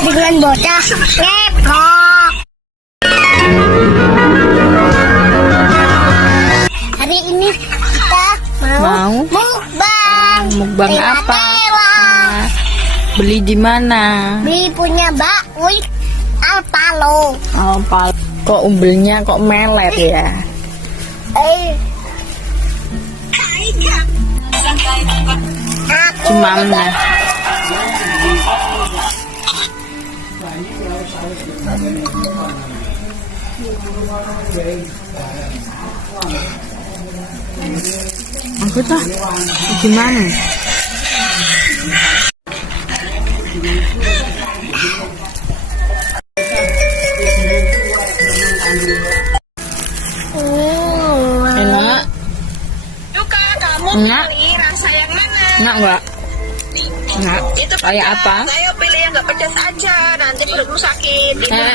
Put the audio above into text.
Dengan bocah ngepok. Hari ini kita mau mukbang. Mukbang apa? Tewa. Beli di mana? Beli punya Mbak Wit Alpalo. Oh, kok umbelnya kok melet ya? Cumamnya. Aku tuh gimana? Enak. Suka kamu Enak. pilih rasa yang mana? Enak nggak? Enak. Itu Kayak pedas. apa? Saya pilih yang nggak pedas aja. Nanti perutmu sakit. Kayak